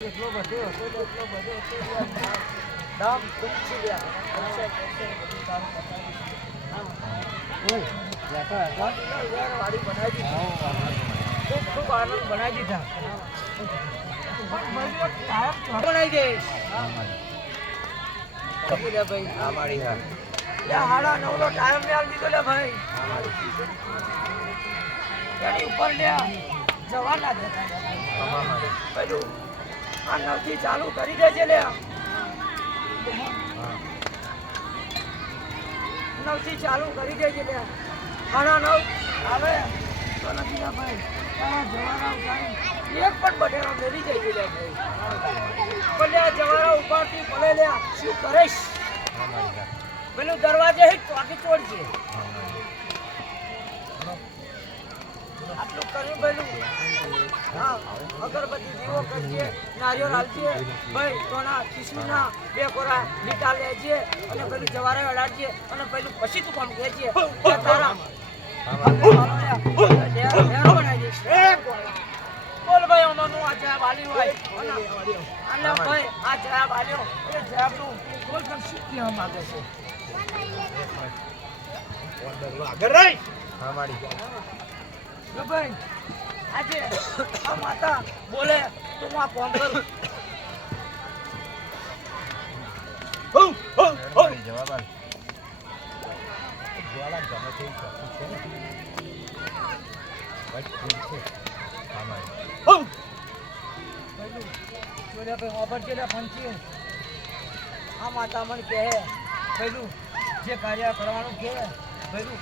એટલો ને ને ટાઈમ મેં આપી દીધો ભાઈ એની ઉપર લે જવા ના દેતા પેલું આ નવથી ચાલુ કરી દેજે લે. નવથી ચાલુ કરી દેજે લે. હાડા નવ. આવે. તો નથી ના ભાઈ જવાના ઉતારી એક પણ બટેરો મેલી જઈ લે ભાઈ. પણ આ જવાના ઉપાડતી ભલે લે શું કરીશ? પેલું દરવાજે ચોકી તોડજે. આટલું કર્યું પેલું, હા, અગરબત્તી કરજે નારિયેળ હાલજે ભાઈ તોના કિસ્મીના બે કોરા લીટા લેજે અને પેલું જવારે અડાડજે અને પેલું પછી બોલ ભાઈ આ જવાબ આલ્યું અને ભાઈ, આ જવાબ આલ્યો. એ જવાબનું બોલ માંગે છે? જો ભાઈ આજે આ માતા બોલે તો હું આ ફોન કરું. માતા મને કહે પેલું જે કાર્ય કરવાનું કે પેલું